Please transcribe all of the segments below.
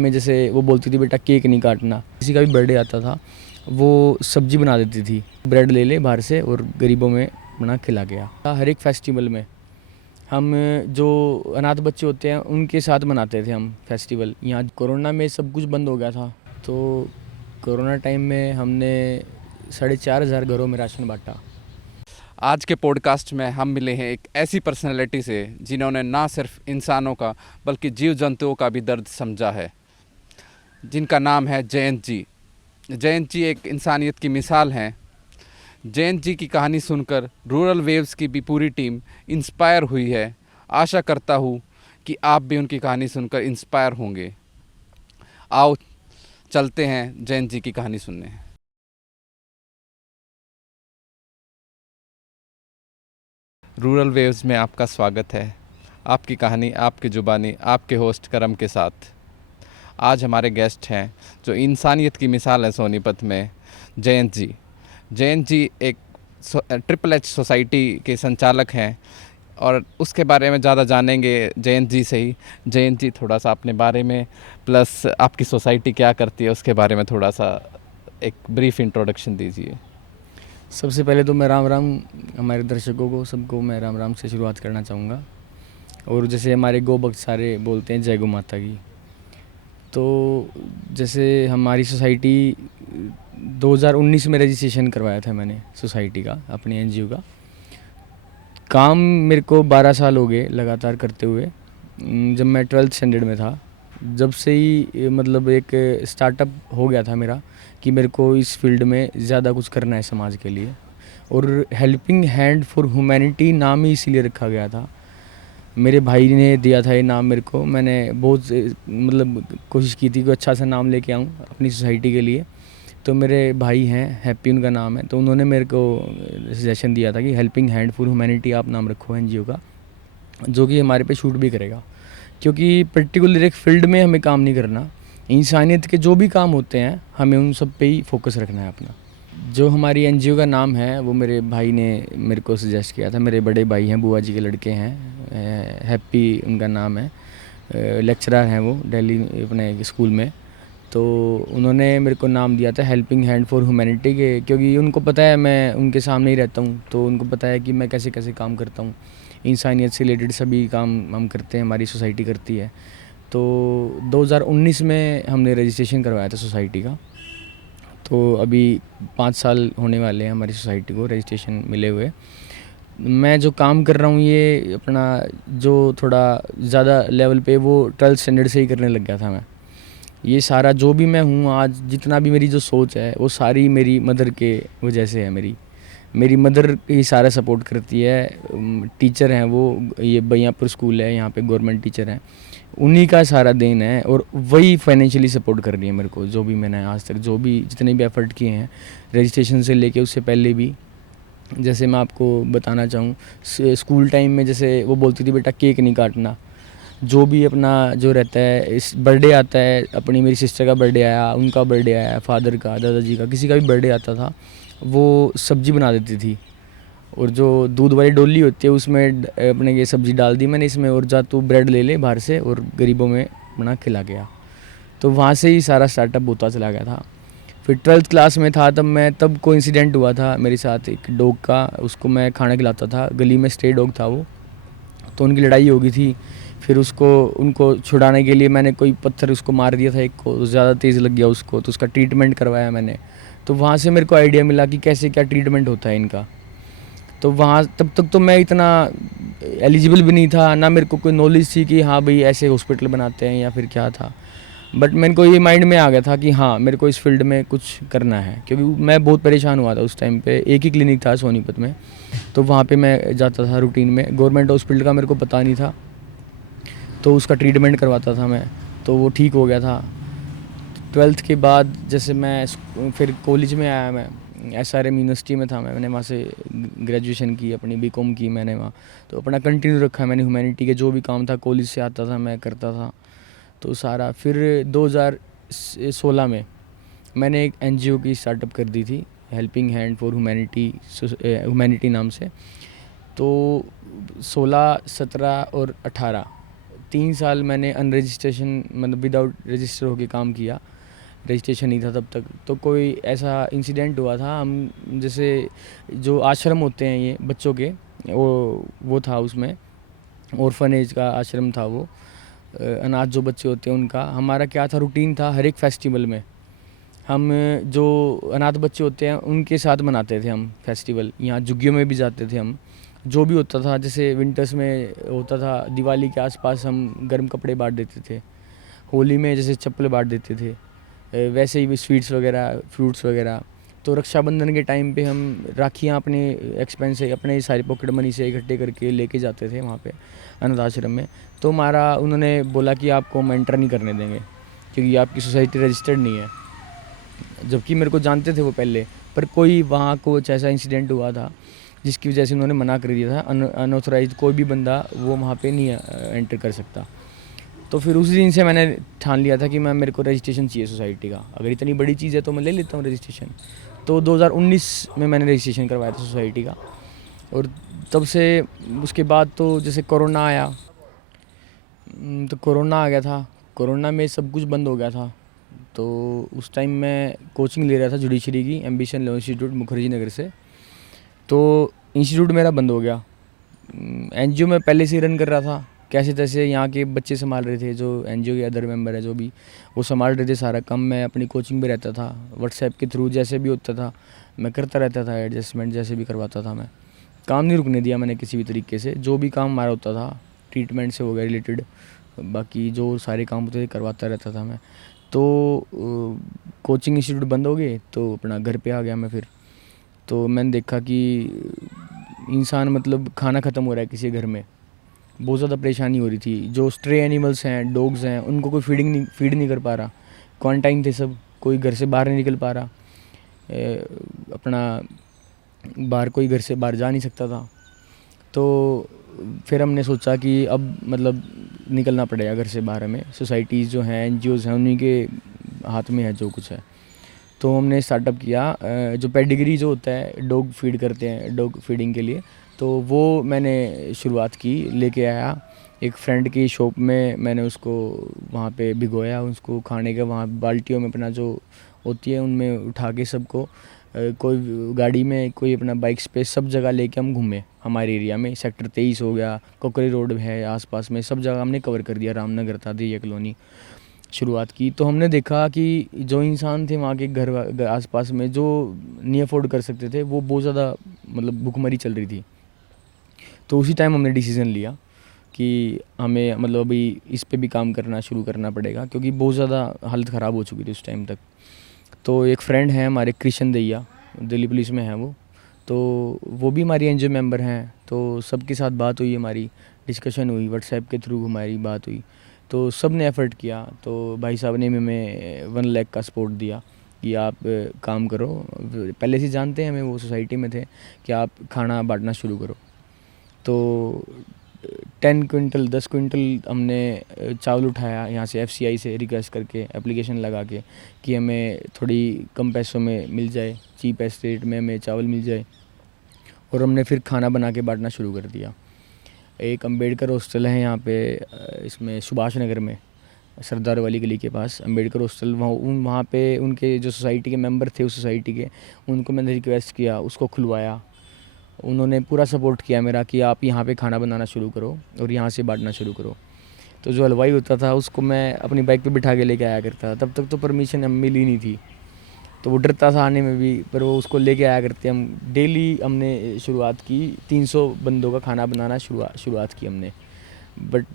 में जैसे वो बोलती थी बेटा केक नहीं काटना, किसी का भी बर्थडे आता था वो सब्जी बना देती थी, ब्रेड ले ले बाहर से और गरीबों में बना खिला गया। हर एक फेस्टिवल में हम जो अनाथ बच्चे होते हैं उनके साथ मनाते थे हम फेस्टिवल। यहाँ कोरोना में सब कुछ बंद हो गया था, तो कोरोना टाइम में हमने 4,500 घरों में राशन बांटा। आज के पॉडकास्ट में हम मिले हैं एक ऐसी पर्सनैलिटी से जिन्होंने ना सिर्फ इंसानों का बल्कि जीव जंतुओं का भी दर्द समझा है, जिनका नाम है जयंत जी। जयंत जी एक इंसानियत की मिसाल हैं। जयंत जी की कहानी सुनकर रूरल वेव्स की भी पूरी टीम इंस्पायर हुई है। आशा करता हूँ कि आप भी उनकी कहानी सुनकर इंस्पायर होंगे। आओ चलते हैं जयंत जी की कहानी सुनने। रूरल वेव्स में आपका स्वागत है। आपकी कहानी आपकी ज़ुबानी आपके होस्ट करम के साथ। आज हमारे गेस्ट हैं जो इंसानियत की मिसाल है सोनीपत में, जयंत जी। जयंत जी एक ट्रिपल एच सोसाइटी के संचालक हैं और उसके बारे में ज़्यादा जानेंगे जयंत जी से ही। जयंत जी थोड़ा सा अपने बारे में प्लस आपकी सोसाइटी क्या करती है उसके बारे में थोड़ा सा एक ब्रीफ इंट्रोडक्शन दीजिए। सबसे पहले तो मैं राम राम हमारे दर्शकों को सबको मैं राम राम से शुरुआत करना चाहूँगा। और जैसे हमारे गौ भक्त सारे बोलते हैं जय गौ माता की, तो जैसे हमारी सोसाइटी 2019 में रजिस्ट्रेशन करवाया था मैंने सोसाइटी का, अपनी एनजीओ का। काम मेरे को 12 साल हो गए लगातार करते हुए। जब मैं 12th स्टैंडर्ड में था, जब से ही मतलब एक स्टार्टअप हो गया था मेरा कि मेरे को इस फील्ड में ज़्यादा कुछ करना है समाज के लिए। और हेल्पिंग हैंड फॉर ह्यूमैनिटी नाम ही इसीलिए रखा गया था। मेरे भाई ने दिया था ये नाम मेरे को। मैंने बहुत मतलब कोशिश की थी कि अच्छा सा नाम लेके आऊँ अपनी सोसाइटी के लिए। तो मेरे भाई हैं, हैप्पी उनका नाम है, तो उन्होंने मेरे को सजेशन दिया था कि हेल्पिंग हैंड फॉर ह्यूमैनिटी आप नाम रखो एनजीओ का, जो कि हमारे पे शूट भी करेगा। क्योंकि पर्टिकुलर एक फ़ील्ड में हमें काम नहीं करना, इंसानियत के जो भी काम होते हैं हमें उन सब पे ही फोकस रखना है अपना। जो हमारी एनजीओ का नाम है वो मेरे भाई ने मेरे को सजेस्ट किया था। मेरे बड़े भाई हैं, बुआ जी के लड़के हैं, हैप्पी उनका नाम है, लेक्चरर हैं वो दिल्ली अपने स्कूल में। तो उन्होंने मेरे को नाम दिया था हेल्पिंग हैंड फॉर ह्यूमैनिटी के, क्योंकि उनको पता है मैं उनके सामने ही रहता हूँ, तो उनको पता है कि मैं कैसे कैसे काम करता हूँ। इंसानियत से रिलेटेड सभी काम हम करते हैं, हमारी सोसाइटी करती है। तो 2019 में हमने रजिस्ट्रेशन करवाया था सोसाइटी का। तो अभी 5 साल होने वाले हैं हमारी सोसाइटी को रजिस्ट्रेशन मिले हुए। मैं जो काम कर रहा हूँ ये अपना जो थोड़ा ज़्यादा लेवल पे वो 12th स्टैंडर्ड से ही करने लग गया था मैं। ये सारा जो भी मैं हूँ आज, जितना भी मेरी जो सोच है वो सारी मेरी मदर के वजह से है। मेरी मदर ही सारा सपोर्ट करती है। टीचर हैं वो, ये बयापुर स्कूल है, यहाँ पे गवर्नमेंट टीचर हैं, उन्हीं का सारा देन है। और वही फाइनेंशियली सपोर्ट कर रही है मेरे को, जो भी मैंने आज तक जो भी जितने भी एफर्ट किए हैं रजिस्ट्रेशन से लेके उससे पहले भी। जैसे मैं आपको बताना चाहूँ, स्कूल टाइम में जैसे वो बोलती थी बेटा केक नहीं काटना, जो भी अपना जो रहता है, इस बर्थडे आता है, अपनी मेरी सिस्टर का बर्थडे आया, उनका बर्थडे आया, फादर का, दादाजी का, किसी का भी बर्थडे आता था, वो सब्ज़ी बना देती थी। और जो दूध वाली डोली होती है उसमें अपने ये सब्ज़ी डाल दी मैंने इसमें, और जा तू ब्रेड ले ले बाहर से और गरीबों में बना खिला गया। तो वहाँ से ही सारा स्टार्टअप होता चला गया था। फिर 12th क्लास में था तब कोई इंसिडेंट हुआ था मेरे साथ एक डॉग का, उसको मैं खाना खिलाता था, गली में स्ट्रे डॉग था वो, तो उनकी लड़ाई हो गई थी। फिर उनको छुड़ाने के लिए मैंने कोई पत्थर उसको मार दिया था एक को, ज़्यादा तेज़ लग गया उसको, तो उसका ट्रीटमेंट करवाया मैंने। तो वहाँ से मेरे को आइडिया मिला कि कैसे क्या ट्रीटमेंट होता है इनका। तो वहाँ तब तक तो मैं इतना एलिजिबल भी नहीं था, ना मेरे को कोई नॉलेज थी कि हाँ भाई ऐसे हॉस्पिटल बनाते हैं या फिर क्या था। बट मेरे को ये माइंड में आ गया था कि हाँ मेरे को इस फील्ड में कुछ करना है, क्योंकि मैं बहुत परेशान हुआ था उस टाइम पे। एक ही क्लिनिक था सोनीपत में, तो वहाँ पे मैं जाता था रूटीन में। गवर्नमेंट हॉस्पिटल का मेरे को पता नहीं था, तो उसका ट्रीटमेंट करवाता था मैं, तो वो ठीक हो गया था। 12th के बाद जैसे मैं फिर कॉलेज में आया, मैं SRM यूनिवर्सिटी में था, मैंने वहाँ से ग्रेजुएशन की, अपनी BCom की मैंने वहाँ। तो अपना कंटिन्यू रखा मैंने, ह्यूमैनिटी के जो भी काम था कॉलेज से आता था मैं करता था तो सारा। फिर 2016 में मैंने एक एनजीओ की स्टार्टअप कर दी थी, हेल्पिंग हैंड फॉर ह्यूमैनिटी नाम से। तो 16, 17 और 18 3 साल मैंने अनरजिस्ट्रेशन मतलब विदाउट रजिस्टर होके काम किया, रजिस्ट्रेशन नहीं था तब तक। तो कोई ऐसा इंसिडेंट हुआ था, हम जैसे जो आश्रम होते हैं ये बच्चों के, वो था उसमें, ऑर्फनेज का आश्रम था वो, अनाथ जो बच्चे होते हैं उनका। हमारा क्या था, रूटीन था, हर एक फेस्टिवल में हम जो अनाथ बच्चे होते हैं उनके साथ मनाते थे हम फेस्टिवल। यहाँ झुग्गियों में भी जाते थे हम, जो भी होता था, जैसे विंटर्स में होता था दिवाली के आसपास हम गर्म कपड़े बांट देते थे, होली में जैसे चप्पल बांट देते थे, वैसे ही भी स्वीट्स वगैरह, फ्रूट्स वगैरह। तो रक्षाबंधन के टाइम पे हम राखियाँ अपने एक्सपेंस से, अपने सारी पॉकेट मनी से इकट्ठे करके लेके जाते थे वहाँ पे अनाथ आश्रम में। तो हमारा उन्होंने बोला कि आपको हम एंटर नहीं करने देंगे क्योंकि आपकी सोसाइटी रजिस्टर्ड नहीं है, जबकि मेरे को जानते थे वो पहले। पर कोई वहाँ कुछ ऐसा इंसिडेंट हुआ था जिसकी वजह से उन्होंने मना कर दिया था, अनऑथराइज कोई भी बंदा वो वहाँ पे नहीं एंटर कर सकता। तो फिर उस दिन से मैंने ठान लिया था कि मेरे को रजिस्ट्रेशन चाहिए सोसाइटी का, अगर इतनी बड़ी चीज़ है तो मैं ले लेता हूँ रजिस्ट्रेशन। तो 2019 में मैंने रजिस्ट्रेशन करवाया था सोसाइटी का। और तब से उसके बाद तो जैसे कोरोना आया, तो कोरोना आ गया था, कोरोना में सब कुछ बंद हो गया था। तो उस टाइम मैं कोचिंग ले रहा था जुडिशरी की, ambition law institute Mukherjee Nagar से। तो इंस्टीट्यूट मेरा बंद हो गया। एनजीओ में पहले से ही रन कर रहा था, कैसे तैसे यहाँ के बच्चे संभाल रहे थे, जो एनजीओ के अदर मेंबर है जो भी, वो संभाल रहे थे सारा काम। मैं अपनी कोचिंग में रहता था, व्हाट्सएप के थ्रू जैसे भी होता था मैं करता रहता था, एडजस्टमेंट जैसे भी करवाता था मैं। काम नहीं रुकने दिया मैंने किसी भी तरीके से, जो भी काम हमारा होता था ट्रीटमेंट से हो गया रिलेटेड, बाकी जो सारे काम होते थे करवाता रहता था मैं। तो कोचिंग इंस्टीट्यूट बंद हो गए तो अपना घर पे आ गया मैं फिर। तो मैंने देखा कि इंसान मतलब खाना ख़त्म हो रहा है किसी घर में, बहुत ज़्यादा परेशानी हो रही थी। जो स्ट्रे एनिमल्स हैं, डॉग्स हैं, उनको कोई फीड नहीं कर पा रहा। क्वारंटाइन थे सब, कोई घर से बाहर नहीं निकल पा रहा, अपना बाहर कोई घर से बाहर जा नहीं सकता था। तो फिर हमने सोचा कि अब मतलब निकलना पड़ेगा घर से बाहर हमें। सोसाइटीज़ जो हैं, एनजीओज़ हैं, उन्हीं के हाथ में है जो कुछ है। तो हमने स्टार्टअप किया, जो पेडिग्री जो होता है, डॉग फीड करते हैं, डॉग फीडिंग के लिए, तो वो मैंने शुरुआत की। लेके आया एक फ्रेंड की शॉप में, मैंने उसको वहाँ पे भिगोया, उसको खाने का वहाँ बाल्टियों में अपना जो होती है उनमें उठा के सबको, कोई गाड़ी में, कोई अपना बाइक्स पे, सब जगह लेके हम घूमे। हमारे एरिया में सेक्टर 23 हो गया, कोकरी रोड है आसपास में, सब जगह हमने कवर कर दिया। रामनगर था, दिया कॉलोनी शुरुआत की। तो हमने देखा कि जो इंसान थे वहाँ के घर आसपास में जो नहीं अफोर्ड कर सकते थे, वो बहुत ज़्यादा मतलब भुखमरी चल रही थी। तो उसी टाइम हमने डिसीज़न लिया कि हमें मतलब अभी इस पे भी काम करना शुरू करना पड़ेगा, क्योंकि बहुत ज़्यादा हालत ख़राब हो चुकी थी उस टाइम तक। तो एक फ्रेंड है हमारे, कृष्ण दैया, दिल्ली पुलिस में है वो, तो वो भी हमारी एनजीओ मेंबर हैं। तो सबके साथ बात हुई हमारी, डिस्कशन हुई, व्हाट्सएप के थ्रू हमारी बात हुई। तो सब ने एफ़र्ट किया। तो भाई साहब ने हमें 1 लाख का सपोर्ट दिया कि आप काम करो। पहले से जानते हैं हमें, वो सोसाइटी में थे, कि आप खाना बांटना शुरू करो। तो 10 क्विंटल 10 क्विंटल हमने चावल उठाया यहाँ से, एफसीआई से रिक्वेस्ट करके, एप्लीकेशन लगा के, कि हमें थोड़ी कम पैसों में मिल जाए, चीप रेट में हमें चावल मिल जाए। और हमने फिर खाना बना के बांटना शुरू कर दिया। एक अम्बेडकर हॉस्टल है यहाँ पे, इसमें सुभाष नगर में, सरदार वाली गली के पास अम्बेडकर हॉस्टल, वहाँ पे उनके जो सोसाइटी के मेंबर थे, उस सोसाइटी के, उनको मैंने रिक्वेस्ट किया, उसको खुलवाया। उन्होंने पूरा सपोर्ट किया मेरा कि आप यहाँ पे खाना बनाना शुरू करो और यहाँ से बांटना शुरू करो। तो जो हलवाई होता था उसको मैं अपनी बाइक पे बिठा के लेके आया करता था। तब तक तो परमिशन हम मिली नहीं थी, तो वो डरता था आने में भी, पर वो उसको लेके आया करते हम। डेली हमने शुरुआत की, 300 बंदों का खाना बनाना शुरुआत की हमने। बट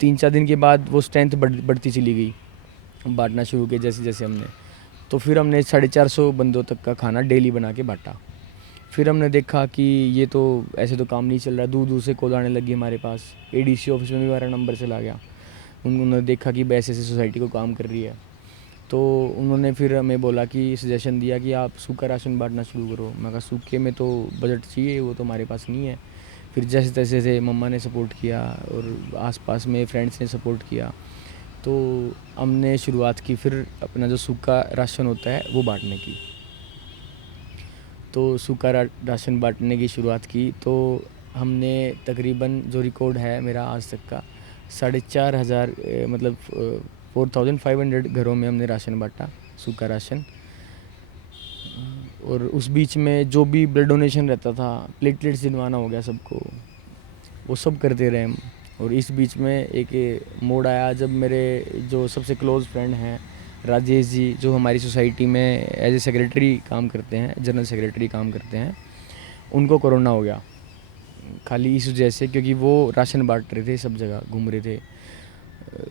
3-4 दिन के बाद वो स्ट्रेंथ बढ़ती चली गई, बांटना शुरू किया जैसे जैसे हमने। तो फिर हमने 450 बंदों तक का खाना डेली बना के बांटा। फिर हमने देखा कि ये तो ऐसे तो काम नहीं चल रहा, दूर दूर से कॉल आने लगी हमारे पास, एडीसी ऑफिस में भी हमारा नंबर चला गया। उन्होंने देखा कि ऐसे ऐसे सोसाइटी को काम कर रही है, तो उन्होंने फिर हमें बोला कि सजेशन दिया कि आप सूखा राशन बांटना शुरू करो। मैं कहा सूखे में तो बजट चाहिए, वो तो हमारे पास नहीं है। फिर जैसे तैसे से मम्मा ने सपोर्ट किया और आसपास में फ्रेंड्स ने सपोर्ट किया, तो हमने शुरुआत की फिर अपना जो सूखा राशन होता है वो बांटने की। तो सूखा राशन बांटने की शुरुआत की। तो हमने तकरीबन, जो रिकॉर्ड है मेरा आज तक का, 4,500 मतलब 4,500 घरों में हमने राशन बांटा, सूखा राशन। और उस बीच में जो भी ब्लड डोनेशन रहता था, प्लेटलेट्स दिलवाना हो गया सबको, वो सब करते रहे हम। और इस बीच में एक मोड़ आया जब मेरे जो सबसे क्लोज़ फ्रेंड हैं राजेश जी, जो हमारी सोसाइटी में एज ए सेक्रेटरी काम करते हैं, जनरल सेक्रेटरी काम करते हैं, उनको कोरोना हो गया। खाली इस वजह से क्योंकि वो राशन बांट रहे थे, सब जगह घूम रहे थे।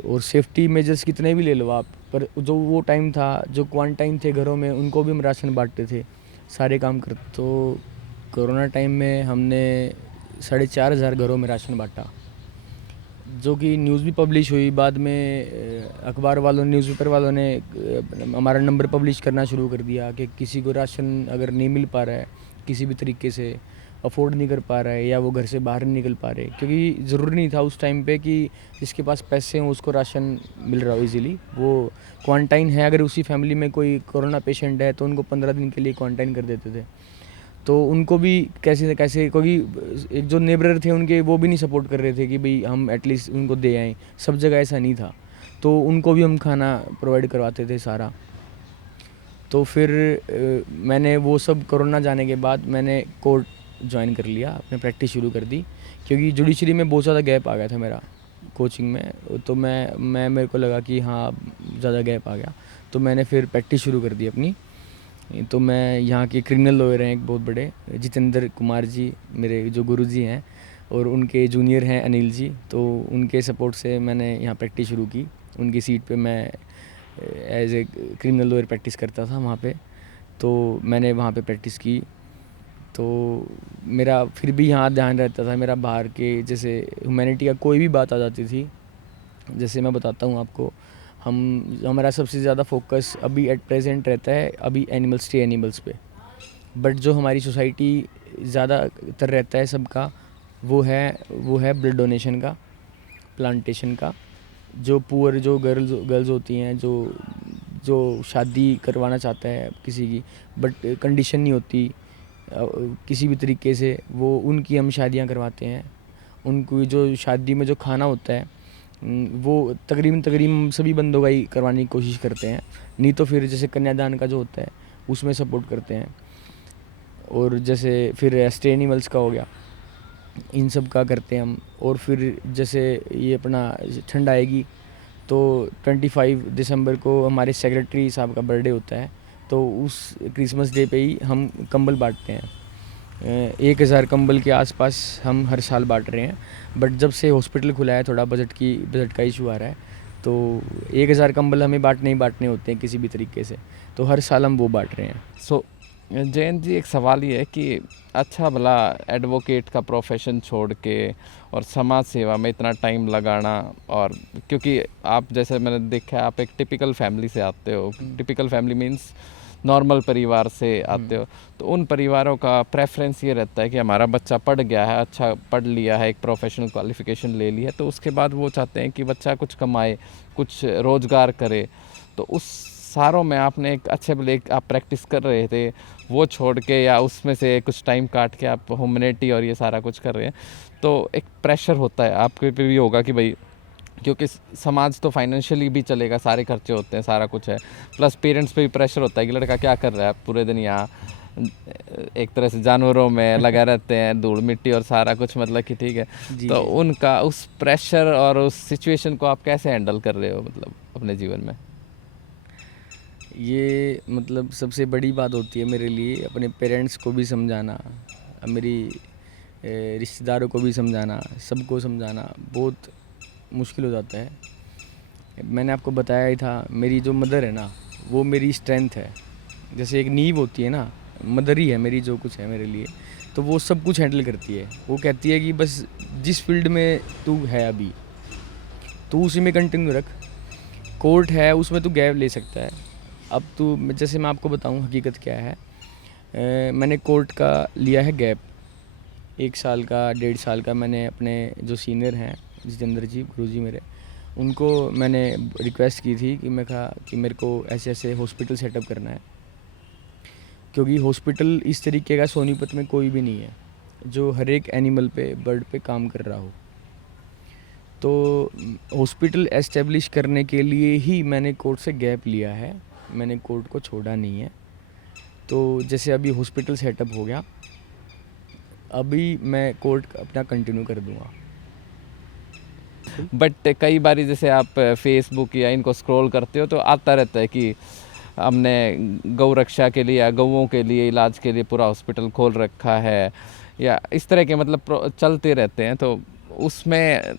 और सेफ्टी मेजर्स कितने भी ले लो आप, पर जो वो टाइम था, जो क्वारंटाइन थे घरों में, उनको भी हम राशन बांटते थे, सारे काम कर। तो कोरोना टाइम में हमने 4,500 घरों में राशन बांटा, जो कि न्यूज़ भी पब्लिश हुई। बाद में अखबार वालों, न्यूज़पेपर वालों ने हमारा नंबर पब्लिश करना शुरू कर दिया कि किसी को राशन अगर नहीं मिल पा रहा है, किसी भी तरीके से अफोर्ड नहीं कर पा रहा है, या वो घर से बाहर नहीं निकल पा रहे, क्योंकि ज़रूरी नहीं था उस टाइम पे कि जिसके पास पैसे हों उसको राशन मिल रहा हो इजीली। वो क्वारंटाइन है, अगर उसी फैमिली में कोई कोरोना पेशेंट है तो उनको 15 दिन के लिए क्वारंटाइन कर देते थे। तो उनको भी कैसे न कैसे, क्योंकि एक जो नेबर थे उनके, वो भी नहीं सपोर्ट कर रहे थे कि भाई हम एटलीस्ट उनको दे आएँ, सब जगह ऐसा नहीं था। तो उनको भी हम खाना प्रोवाइड करवाते थे सारा। तो फिर मैंने वो सब कोरोना जाने के बाद मैंने कोर्ट ज्वाइन कर लिया, अपने प्रैक्टिस शुरू कर दी, क्योंकि जुडिशरी में बहुत ज़्यादा गैप आ गया था मेरा कोचिंग में। तो मैं मेरे को लगा कि हाँ ज़्यादा गैप आ गया, तो मैंने फिर प्रैक्टिस शुरू कर दी अपनी। तो मैं यहाँ के क्रिमिनल लॉयर हैं एक बहुत बड़े, जितेंद्र कुमार जी मेरे जो गुरुजी हैं, और उनके जूनियर हैं अनिल जी। तो उनके सपोर्ट से मैंने यहाँ प्रैक्टिस शुरू की। उनकी सीट पे मैं as a criminal lawyer practice करता था वहाँ पे। तो मैंने वहाँ पे प्रैक्टिस की। तो मेरा फिर भी यहाँ ध्यान रहता था मेरा बाहर के, जैसे ह्यूमैनिटी का कोई भी बात आ जाती थी। जैसे मैं बताता हूँ आपको, हमारा सबसे ज़्यादा फोकस अभी एट प्रेजेंट रहता है अभी एनिमल्स टू एनिमल्स पे। बट जो हमारी सोसाइटी ज़्यादातर रहता है सबका, वो है ब्लड डोनेशन का, प्लांटेशन का। जो पुअर, जो गर्ल्स होती हैं, जो शादी करवाना चाहता है किसी की, बट कंडीशन नहीं होती किसी भी तरीके से, वो उनकी हम शादियां करवाते हैं। उनको जो शादी में जो खाना होता है, वो तकरीबन सभी बंदों का ही करवाने की कोशिश करते हैं। नहीं तो फिर जैसे कन्यादान का जो होता है उसमें सपोर्ट करते हैं। और जैसे फिर एस्टे एनिमल्स का हो गया, इन सब का करते हैं हम। और फिर जैसे ये अपना ठंड आएगी तो 25 दिसंबर को हमारे सेक्रेटरी साहब का बर्थडे होता है, तो उस क्रिसमस डे पे ही हम कंबल बांटते हैं। 1,000 कंबल के आसपास हम हर साल बांट रहे हैं। बट जब से हॉस्पिटल खुला है, थोड़ा बजट का इशू आ रहा है, तो 1,000 कंबल हमें बांटने होते हैं किसी भी तरीके से, तो हर साल हम वो बांट रहे हैं। सो जयंत जी, एक सवाल ये है कि अच्छा भला एडवोकेट का प्रोफेशन छोड़ के और समाज सेवा में इतना टाइम लगाना, और क्योंकि आप जैसे मैंने देखा है आप एक टिपिकल फैमिली से आते हो, टिपिकल फैमिली मीन्स नॉर्मल परिवार से आते हो, तो उन परिवारों का प्रेफरेंस ये रहता है कि हमारा बच्चा पढ़ गया है, अच्छा पढ़ लिया है, एक प्रोफेशनल क्वालिफिकेशन ले ली है, तो उसके बाद वो चाहते हैं कि बच्चा कुछ कमाए, कुछ रोज़गार करे। तो उस सारों में आपने एक अच्छे भले एक आप प्रैक्टिस कर रहे थे, वो छोड़ के या उसमें से कुछ टाइम काट के आप ह्यूमैनिटी और ये सारा कुछ कर रहे हैं, तो एक प्रेशर होता है आपके पे भी होगा कि भाई, क्योंकि समाज तो फाइनेंशियली भी चलेगा, सारे खर्चे होते हैं, सारा कुछ है, प्लस पेरेंट्स पे भी प्रेशर होता है कि लड़का क्या कर रहा है पूरे दिन यहाँ, एक तरह से जानवरों में लगा रहते हैं, धूल मिट्टी और सारा कुछ, मतलब कि ठीक है। तो उनका उस प्रेशर और उस सिचुएशन को आप कैसे हैंडल कर रहे हो, मतलब अपने जीवन में? ये मतलब सबसे बड़ी बात होती है मेरे लिए, अपने पेरेंट्स को भी समझाना, मेरी रिश्तेदारों को भी समझाना, सबको समझाना बहुत मुश्किल हो जाता है। मैंने आपको बताया ही था, मेरी जो मदर है ना, वो मेरी स्ट्रेंथ है। जैसे एक नींव होती है ना, मदर ही है मेरी, जो कुछ है मेरे लिए, तो वो सब कुछ हैंडल करती है। वो कहती है कि बस जिस फील्ड में तू है अभी, तू उसी में कंटिन्यू रख। कोर्ट है, उसमें तू गैप ले सकता है। अब तू, जैसे मैं आपको बताऊं हकीकत क्या है, मैंने कोर्ट का लिया है गैप, 1 साल का, 1.5 साल का। मैंने अपने जो सीनियर हैं जितेंद्र जी, गुरुजी मेरे, उनको मैंने रिक्वेस्ट की थी कि मैं कहा कि मेरे को ऐसे ऐसे हॉस्पिटल सेटअप करना है, क्योंकि हॉस्पिटल इस तरीके का सोनीपत में कोई भी नहीं है जो हर एक एनिमल पे, बर्ड पे काम कर रहा हो। तो हॉस्पिटल एस्टेब्लिश करने के लिए ही मैंने कोर्ट से गैप लिया है, मैंने कोर्ट को छोड़ा नहीं है। तो जैसे अभी हॉस्पिटल सेटअप हो गया, अभी मैं कोर्ट अपना कंटिन्यू कर दूंगा। बट कई बारी जैसे आप फेसबुक या इनको स्क्रॉल करते हो तो आता रहता है कि हमने गौ रक्षा के लिए या गौओं के लिए इलाज के लिए पूरा हॉस्पिटल खोल रखा है, या इस तरह के मतलब चलते रहते हैं। तो उसमें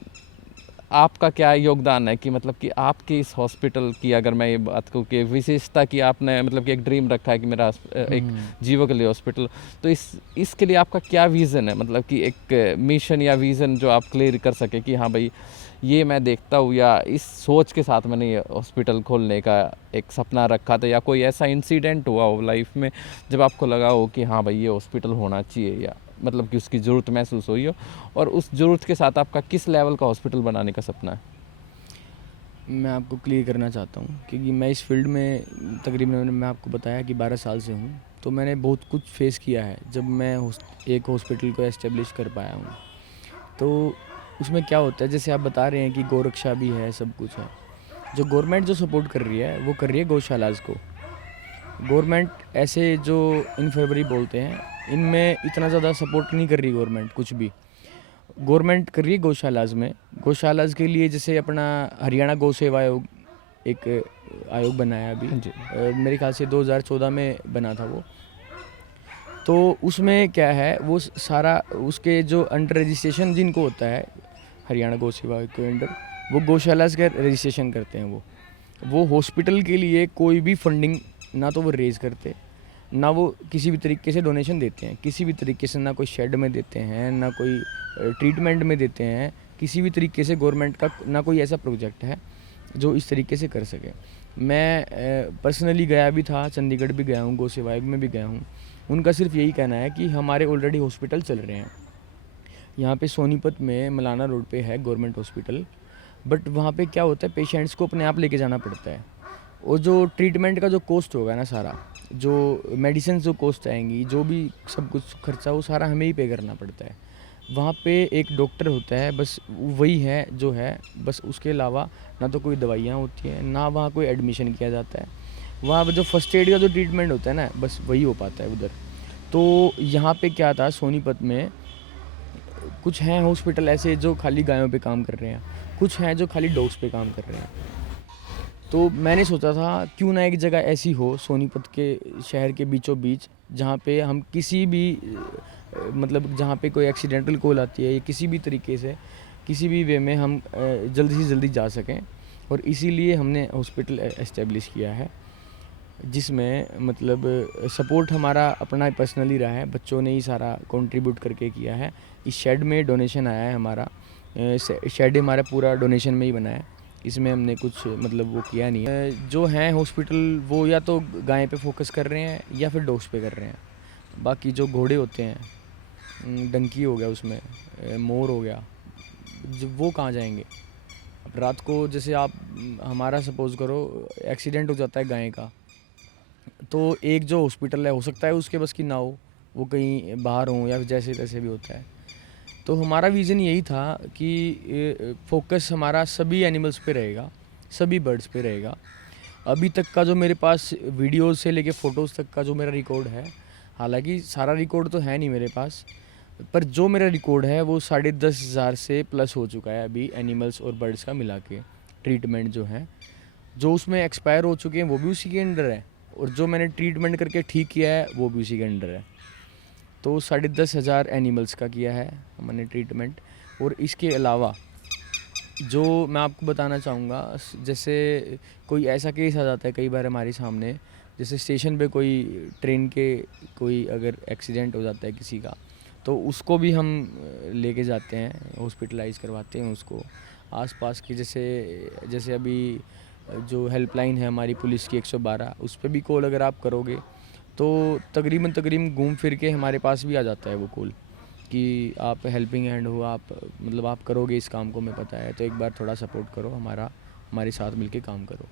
आपका क्या योगदान है कि मतलब कि आपके इस हॉस्पिटल की, अगर मैं ये बात कहूँ कि विशेषता कि आपने मतलब कि एक ड्रीम रखा है कि मेरा एक जीवों के लिए हॉस्पिटल, तो इसके लिए आपका क्या विज़न है, मतलब कि एक मिशन या विज़न जो आप क्लियर कर सके कि हाँ भाई ये मैं देखता हूँ, या इस सोच के साथ मैंने ये हॉस्पिटल खोलने का एक सपना रखा था, या कोई ऐसा इंसिडेंट हुआ हो लाइफ में जब आपको लगा हो कि हाँ भाई ये हॉस्पिटल होना चाहिए, या मतलब कि उसकी ज़रूरत महसूस हुई हो, और उस ज़रूरत के साथ आपका किस लेवल का हॉस्पिटल बनाने का सपना है? मैं आपको क्लियर करना चाहता हूँ क्योंकि मैं इस फील्ड में तकरीबन, मैं आपको बताया कि 12 साल से हूँ, तो मैंने बहुत कुछ फेस किया है जब मैं एक हॉस्पिटल को एस्टेब्लिश कर पाया हूँ। तो उसमें क्या होता है, जैसे आप बता रहे हैं कि गौरक्षा भी है, सब कुछ है। जो गवर्नमेंट जो सपोर्ट कर रही है वो कर रही है गौशालाज को। गवर्नमेंट ऐसे जो इनफेवरी बोलते हैं, इनमें इतना ज़्यादा सपोर्ट नहीं कर रही गवर्नमेंट कुछ भी। गवर्नमेंट कर रही है गौशालाज में। गौशालाज के लिए जैसे अपना हरियाणा गौ सेवा आयोग एक आयोग बनाया अभी, जी। मेरे ख्याल से 2014 में बना था वो। तो उसमें क्या है, वो सारा उसके जो अंडर रजिस्ट्रेशन जिनको होता है हरियाणा गौ सेवा आयोग के अंडर, वो गौशालाज का रजिस्ट्रेशन करते हैं। वो हॉस्पिटल के लिए कोई भी फंडिंग ना तो वो रेज़ करते, ना वो किसी भी तरीके से डोनेशन देते हैं, किसी भी तरीके से ना कोई शेड में देते हैं, ना कोई ट्रीटमेंट में देते हैं। किसी भी तरीके से गवर्नमेंट का ना कोई ऐसा प्रोजेक्ट है जो इस तरीके से कर सके। मैं पर्सनली गया भी था, चंडीगढ़ भी गया हूँ, गौ सेवा आयोग में भी गया हूँ। उनका सिर्फ यही कहना है कि हमारे ऑलरेडी हॉस्पिटल चल रहे हैं। यहाँ पे सोनीपत में मलाना रोड पे है गवर्नमेंट हॉस्पिटल, बट वहाँ पे क्या होता है, पेशेंट्स को अपने आप लेके जाना पड़ता है। और जो ट्रीटमेंट का जो कॉस्ट होगा ना, सारा जो मेडिसिन जो कॉस्ट आएंगी, जो भी सब कुछ खर्चा, वो सारा हमें ही पे करना पड़ता है। वहाँ पे एक डॉक्टर होता है, बस वही है जो है, बस उसके अलावा ना तो कोई दवाइयाँ होती हैं, ना वहाँ कोई एडमिशन किया जाता है। वहाँ पे जो फर्स्ट एड का जो ट्रीटमेंट होता है ना, बस वही हो पाता है उधर। तो यहाँ पे क्या था, सोनीपत में कुछ हैं हॉस्पिटल ऐसे जो खाली गायों पे काम कर रहे हैं, कुछ हैं जो खाली डॉग्स पे काम कर रहे हैं। तो मैंने सोचा था क्यों ना एक जगह ऐसी हो सोनीपत के शहर के बीचों बीच, जहाँ पे हम किसी भी मतलब जहाँ पे कोई एक्सीडेंटल कॉल आती है या किसी भी तरीके से किसी भी वे में हम जल्दी से जल्दी जा सकें। और इसीलिए हमने हॉस्पिटल एस्टेब्लिश किया है, जिसमें मतलब सपोर्ट हमारा अपना पर्सनली रहा है, बच्चों ने ही सारा कंट्रीब्यूट करके किया है। इस शेड में डोनेशन आया है हमारा, शेड हमारा पूरा डोनेशन में ही बना है, इसमें हमने कुछ मतलब वो किया नहीं है। जो हैं हॉस्पिटल वो या तो गाय पे फोकस कर रहे हैं या फिर डॉग्स पे कर रहे हैं। बाकी जो घोड़े होते हैं, डंकी हो गया उसमें, मोर हो गया, वो कहाँ जाएंगे। अब रात को जैसे आप हमारा सपोज़ करो एक्सीडेंट हो जाता है गाय का, तो एक जो हॉस्पिटल है, हो सकता है उसके बस की ना हो, वो कहीं बाहर हो या जैसे तैसे भी होता है। तो हमारा विज़न यही था कि फोकस हमारा सभी एनिमल्स पे रहेगा, सभी बर्ड्स पे रहेगा। अभी तक का जो मेरे पास वीडियोज़ से लेके फ़ोटोज़ तक का जो मेरा रिकॉर्ड है, हालांकि सारा रिकॉर्ड तो है नहीं मेरे पास, पर जो मेरा रिकॉर्ड है वो 10,500 से प्लस हो चुका है अभी, एनिमल्स और बर्ड्स का मिला के। ट्रीटमेंट जो है, जो उसमें एक्सपायर हो चुके हैं वो भी उसी के अंडर है, और जो मैंने ट्रीटमेंट करके ठीक किया है वो भी उसी के अंडर है। तो 10,500 एनिमल्स का किया है हमने ट्रीटमेंट। और इसके अलावा जो मैं आपको बताना चाहूँगा, जैसे कोई ऐसा केस आ जाता है कई बार हमारे सामने, जैसे स्टेशन पे कोई ट्रेन के कोई अगर एक्सीडेंट हो जाता है किसी का, तो उसको भी हम लेके जाते हैं, हॉस्पिटलाइज करवाते हैं उसको। आसपास के जैसे अभी जो हेल्पलाइन है हमारी पुलिस की 112, उस पर भी कॉल अगर आप करोगे तो तकरीबन घूम फिर के हमारे पास भी आ जाता है वो कॉल कि आप हेल्पिंग हैंड हो, आप मतलब आप करोगे इस काम को, हमें पता है, तो एक बार थोड़ा सपोर्ट करो, हमारे साथ मिलके काम करो।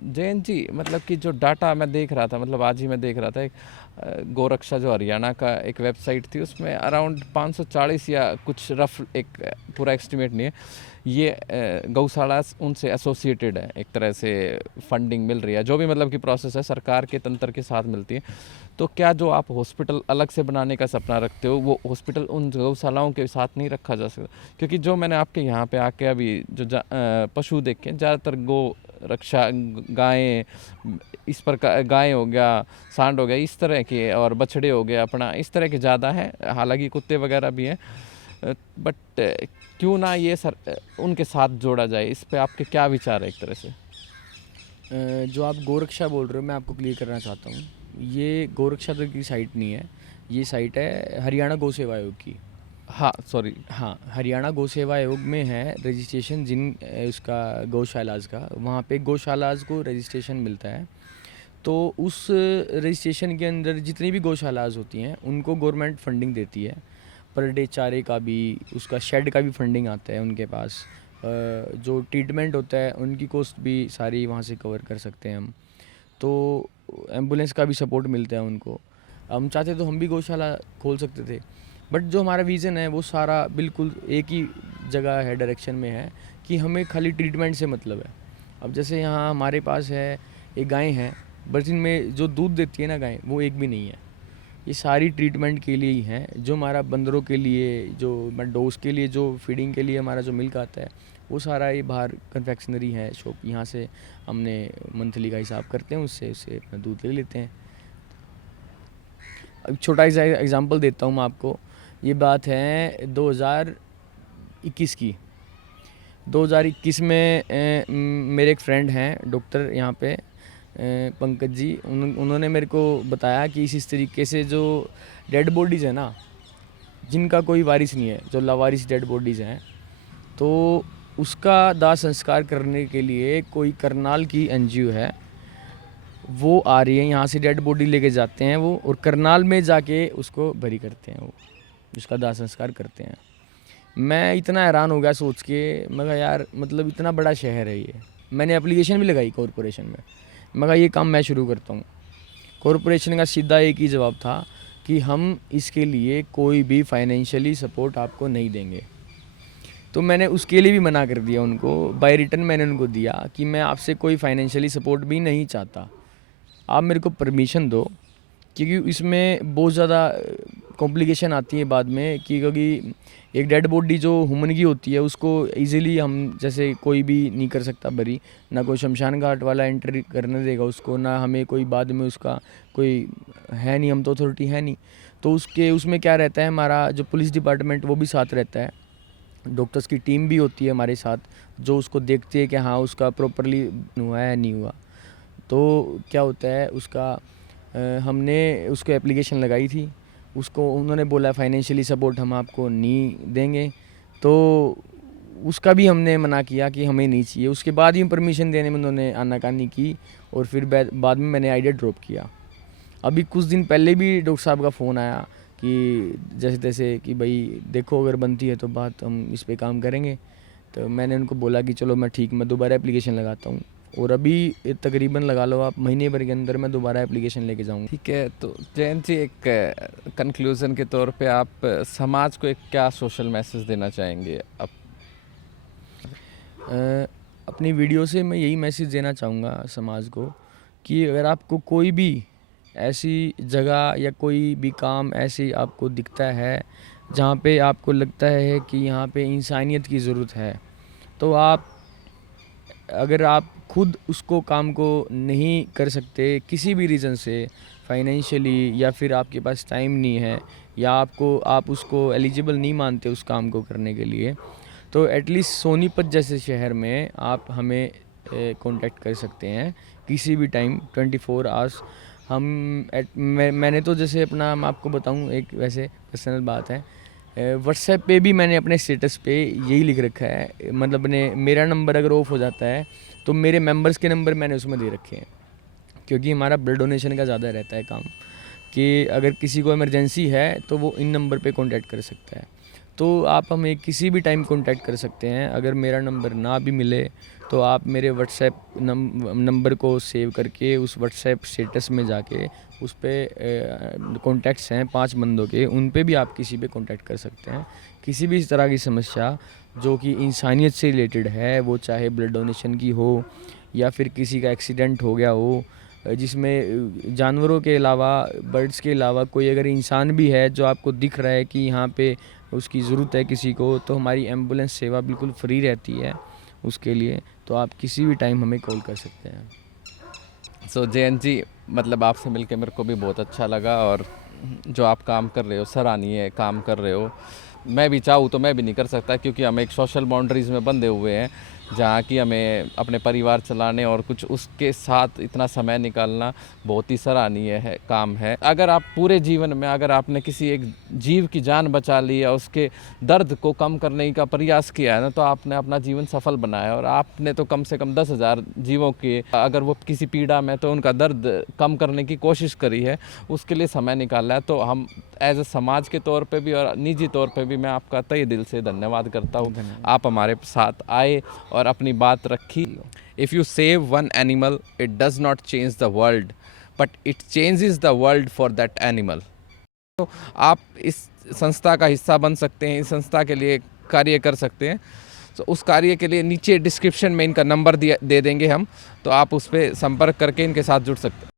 जयंत जी, मतलब कि जो डाटा मैं देख रहा था, मतलब आज ही मैं देख रहा था, एक गोरक्षा जो हरियाणा का एक वेबसाइट थी, उसमें अराउंड 540 या कुछ रफ, एक पूरा एस्टिमेट नहीं है, ये गौशाला उनसे एसोसिएटेड है, एक तरह से फंडिंग मिल रही है, जो भी मतलब कि प्रोसेस है सरकार के तंत्र के साथ मिलती है। तो क्या जो आप हॉस्पिटल अलग से बनाने का सपना रखते हो, वो हॉस्पिटल उन गौशालाओं के साथ नहीं रखा जा सकता? क्योंकि जो मैंने आपके यहाँ पे आके अभी जो पशु देखे, ज़्यादातर गौ रक्षा गायें, इस प्रकार गाय हो गया, सांड हो गया, इस तरह के, और बछड़े हो गए अपना, इस तरह के ज़्यादा हैं, हालांकि कुत्ते वगैरह भी हैं, बट क्यों ना ये उनके साथ जोड़ा जाए? इस पे आपके क्या विचार है एक तरह से? जो आप गोरक्षा बोल रहे हो, मैं आपको क्लियर करना चाहता हूँ, ये गोरक्षा तो की साइट नहीं है, ये साइट है हरियाणा गौ सेवा आयोग की। हाँ, सॉरी। हाँ, हरियाणा गौ सेवा आयोग में है रजिस्ट्रेशन, उसका गौशालाज का, वहाँ पे गौशालाज को रजिस्ट्रेशन मिलता है। तो उस रजिस्ट्रेशन के अंदर जितनी भी गौशालाज होती हैं उनको गवर्नमेंट फंडिंग देती है, पर डे चारे का भी, उसका शेड का भी फंडिंग आता है उनके पास। जो ट्रीटमेंट होता है उनकी कॉस्ट भी सारी वहाँ से कवर कर सकते हैं हम। तो एम्बुलेंस का भी सपोर्ट मिलता है उनको। हम चाहते तो हम भी गौशाला खोल सकते थे, बट जो हमारा विज़न है वो सारा बिल्कुल एक ही जगह है, डायरेक्शन में है कि हमें खाली ट्रीटमेंट से मतलब है। अब जैसे यहाँ हमारे पास है एक गाय है, बट इनमें जो दूध देती है ना गाय, वो एक भी नहीं है। ये सारी ट्रीटमेंट के लिए ही हैं। जो हमारा बंदरों के लिए, जो डोज के लिए, जो फीडिंग के लिए हमारा जो मिल्क आता है, वो सारा ये बाहर कन्फेक्शनरी है शॉप, यहाँ से हमने मंथली का हिसाब करते हैं, उससे उससे अपना दूध ले लेते हैं। अब छोटा सा एग्जांपल देता हूँ मैं आपको। ये बात है 2021 की। 2021 में मेरे एक फ्रेंड हैं डॉक्टर यहाँ पे, पंकज जी, उन्होंने मेरे को बताया कि इस तरीके से जो डेड बॉडीज़ है ना, जिनका कोई वारिस नहीं है, जो लावारिस डेड बॉडीज़ हैं, तो उसका दाह संस्कार करने के लिए कोई करनाल की एनजीओ है, वो आ रही है, यहाँ से डेड बॉडी लेके जाते हैं वो, और करनाल में जाके उसको भरी करते हैं, वो उसका दाह संस्कार करते हैं। मैं इतना हैरान हो गया सोच के, मैं कहा यार, मतलब इतना बड़ा शहर है ये। मैंने एप्लीकेशन भी लगाई कॉरपोरेशन में, मैं कहा ये काम मैं शुरू करता हूँ। कॉरपोरेशन का सीधा एक ही जवाब था कि हम इसके लिए कोई भी फाइनेंशियली सपोर्ट आपको नहीं देंगे। तो मैंने उसके लिए भी मना कर दिया उनको, बाय रिटर्न मैंने उनको दिया कि मैं आपसे कोई फाइनेंशियली सपोर्ट भी नहीं चाहता, आप मेरे को परमिशन दो, क्योंकि इसमें बहुत ज़्यादा कॉम्प्लिकेशन आती है बाद में, क्योंकि एक डेड बॉडी जो ह्यूमन की होती है उसको इजीली हम, जैसे कोई भी नहीं कर सकता भरी, ना कोई शमशान घाट वाला एंट्री करने देगा उसको, ना हमें कोई बाद में उसका कोई है नहीं, हम तो अथॉरिटी है नहीं। तो उसमें क्या रहता है, हमारा जो पुलिस डिपार्टमेंट वो भी साथ रहता है, डॉक्टर्स की टीम भी होती है हमारे साथ, जो उसको देखती है कि हाँ उसका प्रॉपरली हुआ है नहीं हुआ। तो क्या होता है उसका, हमने उसको एप्लीकेशन लगाई थी, उसको उन्होंने बोला फाइनेंशियली सपोर्ट हम आपको नहीं देंगे, तो उसका भी हमने मना किया कि हमें नहीं चाहिए। उसके बाद ही परमिशन देने में उन्होंने आनाकानी की, और फिर बाद में मैंने आइडिया ड्रॉप किया। अभी कुछ दिन पहले भी डॉक्टर साहब का फ़ोन आया कि जैसे तैसे कि भाई देखो अगर बनती है तो बात, हम इस पे काम करेंगे। तो मैंने उनको बोला कि चलो मैं ठीक, मैं दोबारा एप्लीकेशन लगाता हूँ, और अभी तकरीबन लगा लो आप महीने भर के अंदर मैं दोबारा एप्लीकेशन लेके जाऊँगा। ठीक है, तो जयंत जी, एक कंक्लूज़न के तौर पे आप समाज को एक क्या सोशल मैसेज देना चाहेंगे? आप अपनी वीडियो से मैं यही मैसेज देना चाहूँगा समाज को कि अगर आपको कोई भी ऐसी जगह या कोई भी काम ऐसे आपको दिखता है जहाँ पे आपको लगता है कि यहाँ पे इंसानियत की ज़रूरत है, तो अगर आप खुद उसको काम को नहीं कर सकते किसी भी रीज़न से, फाइनेंशियली, या फिर आपके पास टाइम नहीं है, या आप उसको एलिजिबल नहीं मानते उस काम को करने के लिए, तो एटलीस्ट सोनीपत जैसे शहर में आप हमें कांटेक्ट कर सकते हैं किसी भी टाइम, 24 आवर्स। मैंने तो जैसे अपना, मैं आपको बताऊं एक वैसे पर्सनल बात है, व्हाट्सएप पे भी मैंने अपने स्टेटस पे यही लिख रखा है, मतलब मेरा नंबर अगर ऑफ हो जाता है तो मेरे मेंबर्स के नंबर मैंने उसमें दे रखे हैं, क्योंकि हमारा ब्लड डोनेशन का ज़्यादा रहता है काम, कि अगर किसी को इमरजेंसी है तो वो इन नंबर पे कांटेक्ट कर सकता है। तो आप हमें किसी भी टाइम कांटेक्ट कर सकते हैं। अगर मेरा नंबर ना भी मिले तो आप मेरे व्हाट्सएप नंबर को सेव करके उस व्हाट्सएप स्टेटस में जाके उस पर कॉन्टैक्ट्स हैं 5 बंदों के, उन पे भी आप किसी पे कांटेक्ट कर सकते हैं। किसी भी इस तरह की समस्या जो कि इंसानियत से रिलेटेड है, वो चाहे ब्लड डोनेशन की हो या फिर किसी का एक्सीडेंट हो गया हो, जिसमें जानवरों के अलावा, बर्ड्स के अलावा कोई अगर इंसान भी है जो आपको दिख रहा है कि यहाँ पे उसकी ज़रूरत है किसी को, तो हमारी एम्बुलेंस सेवा बिल्कुल फ्री रहती है उसके लिए। तो आप किसी भी टाइम हमें कॉल कर सकते हैं। सो जयंत जी, मतलब आपसे मिलके मेरे को भी बहुत अच्छा लगा, और जो आप काम कर रहे हो सराहनीय काम कर रहे हो। मैं भी चाहूँ तो मैं भी नहीं कर सकता, क्योंकि हम एक सोशल बाउंड्रीज़ में बंधे हुए हैं, जहाँ कि हमें अपने परिवार चलाने और कुछ उसके साथ इतना समय निकालना बहुत ही सराहनीय है काम है। अगर आप पूरे जीवन में अगर आपने किसी एक जीव की जान बचा ली या उसके दर्द को कम करने का प्रयास किया है ना, तो आपने अपना जीवन सफल बनाया। और आपने तो कम से कम 10,000 जीवों के, अगर वो किसी पीड़ा में, तो उनका दर्द कम करने की कोशिश करी है, उसके लिए समय निकाला है। तो हम एज ए समाज के तौर पे भी और निजी तौर पे भी मैं आपका तहे दिल से धन्यवाद करता हूँ। आप हमारे साथ आए और अपनी बात रखी। If you save one animal, it does not change the world, but it changes the world for that animal. तो आप इस संस्था का हिस्सा बन सकते हैं, इस संस्था के लिए कार्य कर सकते हैं। तो उस कार्य के लिए नीचे डिस्क्रिप्शन में इनका नंबर दे देंगे हम, तो आप उस पर संपर्क करके इनके साथ जुड़ सकते हैं।